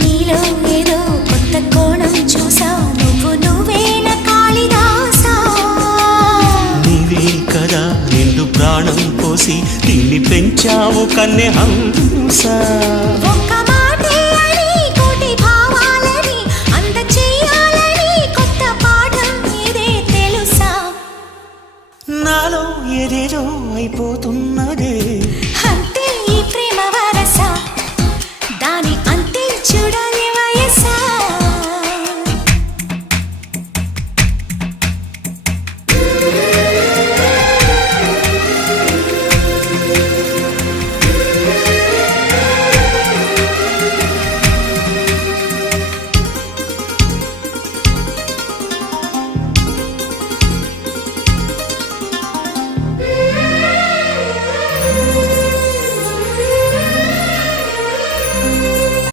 నీలో ఏదో కొత్త కోణం చూసా నువ్వేన కాళిదాసా నీవే కదా నిండు ప్రాణం పోసి తిండి పెంచావు కన్నె హంస